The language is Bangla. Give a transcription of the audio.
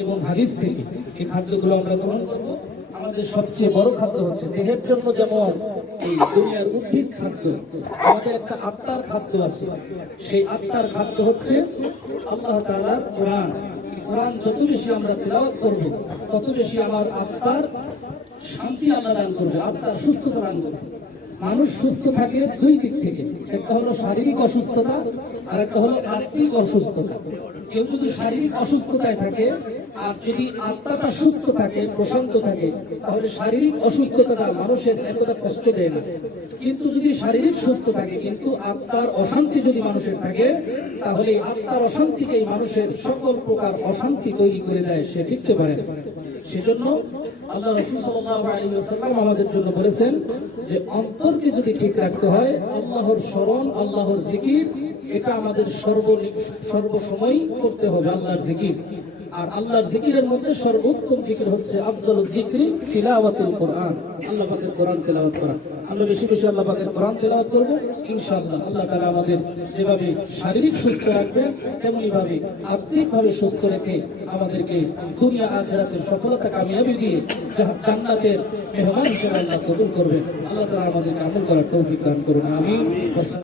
এবং হাদিস থেকে এই খাদ্যগুলো আমরা গ্রহণ করব। আমাদের সবচেয়ে বড় খাদ্য হচ্ছে দেহের জন্য, যেমন এই দুনিয়ার উদ্ভিদ খাদ্য, আমাদের একটা আত্মার খাদ্য আছে। সেই আত্মার খাদ্য হচ্ছে আল্লাহ তাআলার কোরআন। কোরআন যত বেশি আমরা তেলাওয়াত করব, তত বেশি আমার আত্মার শান্তি আল্লাহ দান করবে, আত্মার সুস্থতা দান করবে। মানুষ সুস্থ থাকে দুই দিক থেকে, একটা হলো শারীরিক অসুস্থতা আর একটা হলো আত্মিক অসুস্থতা। কেউ যদি শারীরিক অসুস্থতায় থাকে আর যদি আত্মাটা সুস্থ থাকে, প্রশান্ত থাকে, তাহলে শারীরিক অসুস্থতাটা মানুষের এতটা কষ্ট দেয় না। কিন্তু যদি শারীরিক সুস্থ থাকে কিন্তু আত্মার অশান্তি যদি মানুষের থাকে, তাহলে আত্মার অশান্তিকেই মানুষের সকল প্রকার অশান্তি তৈরি করে দেয়, সে টিকতে পারে না। সেজন্য আল্লাহ রাসূল সাল্লাল্লাহু আলাইহি ওয়াসাল্লাম আমাদের জন্য বলেছেন যে অন্তরকে যদি ঠিক রাখতে হয়, আল্লাহর স্মরণ, আল্লাহর জিকির, এটা আমাদের সর্বসময় করতে হবে, আল্লাহর জিকির। আর আল্লাহর জিকিরের মধ্যে সর্বোত্তম জিকির হচ্ছে আফজালুল যিকরি তিলাওয়াতুল কোরআন, আল্লাহ পাকের কোরআন তেলাওয়াত করা। আমরা বেশি বেশি আল্লাহ পাকের কোরআন তেলাওয়াত করব, ইনশাআল্লাহ আল্লাহ তাআলা আমাদের যেভাবে শারীরিক সুস্থ রাখবেন, তেমনি ভাবে আত্মিকভাবে সুস্থ রেখে আমাদেরকে দুনিয়া আখিরাতের সফলতা কামিয়াবি দিয়ে জান্নাতের মেহমান হিসেবে আল্লাহ কবুল করবেন। আল্লাহ তাআলা আমাদেরকে আমল করার তৌফিক দান করুন, আমিন।